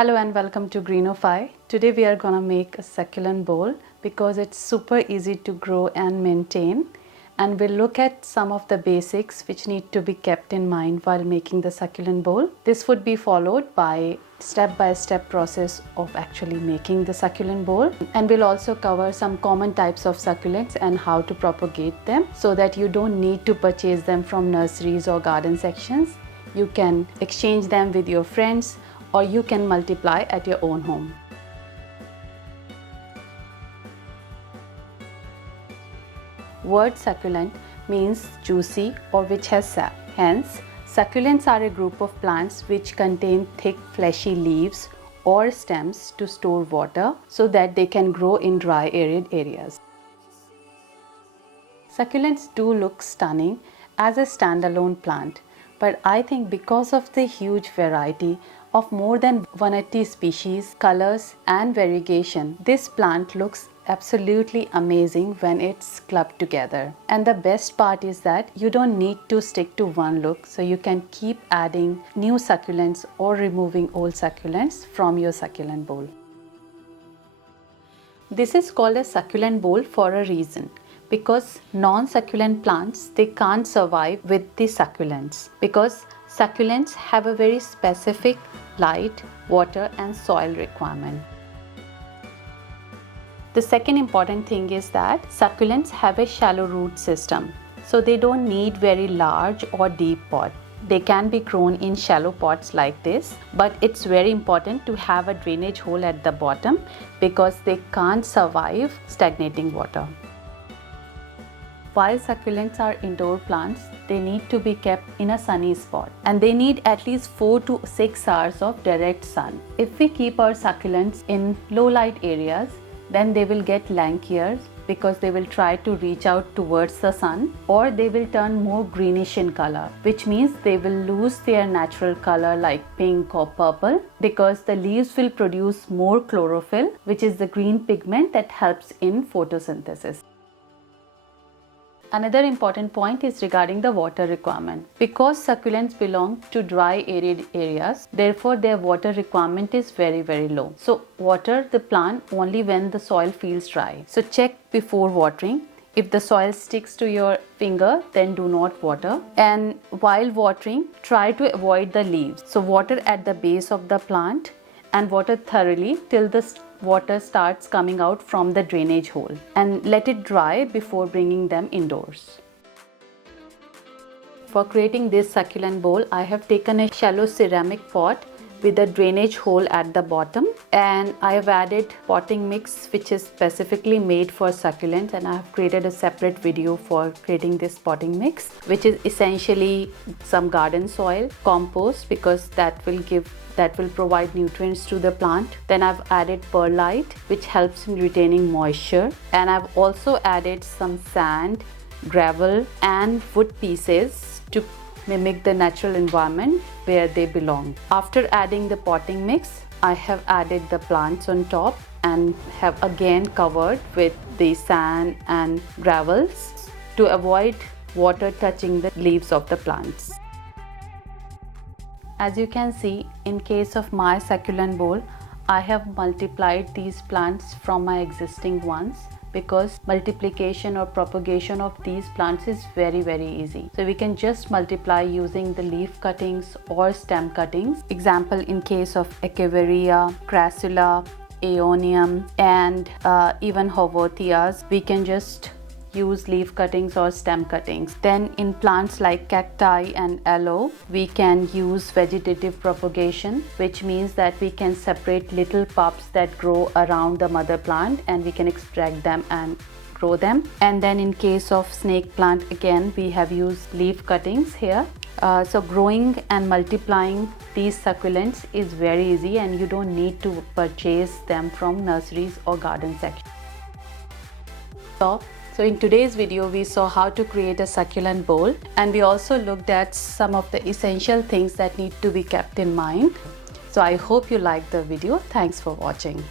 Hello and welcome to Greenify. Today we are gonna make a succulent bowl because it's super easy to grow and maintain, and we'll look at some of the basics which need to be kept in mind while making the succulent bowl. This would be followed by step-by-step process of actually making the succulent bowl, and we'll also cover some common types of succulents and how to propagate them so that you don't need to purchase them from nurseries or garden sections. You can exchange them with your friends, or you can multiply at your own home. Word succulent means juicy or which has sap. Hence, succulents are a group of plants which contain thick fleshy leaves or stems to store water so that they can grow in dry arid areas. Succulents do look stunning as a standalone plant, but I think because of the huge variety of more than 180 species, colors and variegation, this plant looks absolutely amazing when it's clubbed together. And the best part is that you don't need to stick to one look, so you can keep adding new succulents or removing old succulents from your succulent bowl. This is called a succulent bowl for a reason, because non-succulent plants, they can't survive with the succulents, because succulents have a very specific light, water and soil requirement. The second important thing is that succulents have a shallow root system, so they don't need very large or deep pot. They can be grown in shallow pots like this, but it's very important to have a drainage hole at the bottom because they can't survive stagnating water. While succulents are indoor plants, they need to be kept in a sunny spot, and they need at least 4 to 6 hours of direct sun. If we keep our succulents in low light areas, then they will get lankier because they will try to reach out towards the sun, or they will turn more greenish in color, which means they will lose their natural color like pink or purple, because the leaves will produce more chlorophyll, which is the green pigment that helps in photosynthesis. Another important point is regarding the water requirement. Because succulents belong to dry arid areas, therefore their water requirement is very low. So water the plant only when the soil feels dry. So check before watering. If the soil sticks to your finger, then do not water. And while watering, try to avoid the leaves. So water at the base of the plant and water thoroughly till the water starts coming out from the drainage hole, and let it dry before bringing them indoors. For creating this succulent bowl, I have taken a shallow ceramic pot with a drainage hole at the bottom, and I have added potting mix which is specifically made for succulents, and I have created a separate video for creating this potting mix, which is essentially some garden soil, compost, because that will provide nutrients to the plant. Then I've added perlite, which helps in retaining moisture, and I've also added some sand, gravel and wood pieces to mimic the natural environment where they belong. After adding the potting mix, I have added the plants on top and have again covered with the sand and gravels to avoid water touching the leaves of the plants. As you can see, in case of my succulent bowl, I have multiplied these plants from my existing ones, because multiplication or propagation of these plants is very easy. So we can just multiply using the leaf cuttings or stem cuttings. Example, in case of Echeveria, Crassula, Aeonium and even Howorthias, we can just use leaf cuttings or stem cuttings. Then in plants like cacti and aloe, we can use vegetative propagation, which means that we can separate little pups that grow around the mother plant and we can extract them and grow them. And then in case of snake plant, again we have used leaf cuttings here. So growing and multiplying these succulents is very easy, and you don't need to purchase them from nurseries or garden sections. So in today's video, we saw how to create a succulent bowl, and we also looked at some of the essential things that need to be kept in mind. So I hope you liked the video. Thanks for watching.